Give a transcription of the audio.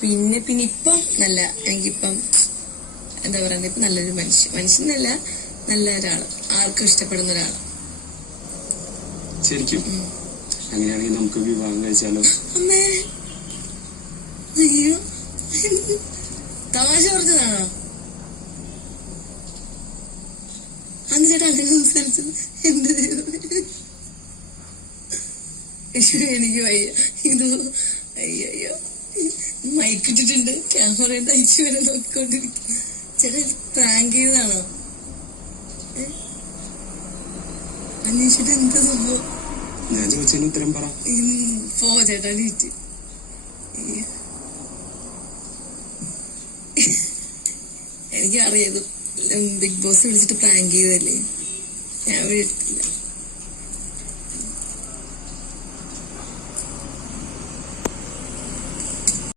പിന്നെ ഇപ്പം എനിക്കിപ്പം എന്താ പറയുക, ഇപ്പൊ നല്ലൊരു മനുഷ്യനല്ല, നല്ല ഒരാള്, ആർക്കും ഇഷ്ടപ്പെടുന്ന ഒരാള്. ശരിക്കും അങ്ങനെയാണെങ്കിൽ നമുക്ക് വിവാഹം കഴിച്ചാലോ? അമ്മേ, അയ്യോ, തമാശ പറഞ്ഞതാണോ? അന്ന് ചേട്ടാ അങ്ങനെ സംസാരിച്ചത് എന്ത് എനിക്ക് വയ്യ. ഇത് അയ്യോ, മൈക്കിട്ടിട്ടുണ്ട്, ക്യാമറ അയച്ചു വരെ നോക്കിക്കൊണ്ടിരിക്കും. ചേട്ടാ പ്രാങ്ക് ചെയ്തതാണോ? അന്വേഷിച്ചിട്ട് എന്താ സംഭവം? ഞാൻ ചോദിച്ചതിന് ഉത്തരം പറ. പോ ചേട്ടാ, നീറ്റ്. എനിക്കറിയാം, ബിഗ് ബോസ് വിളിച്ചിട്ട് പ്രാങ്ക് ചെയ്തതല്ലേ, ഞാൻ വീട്ടില്ല.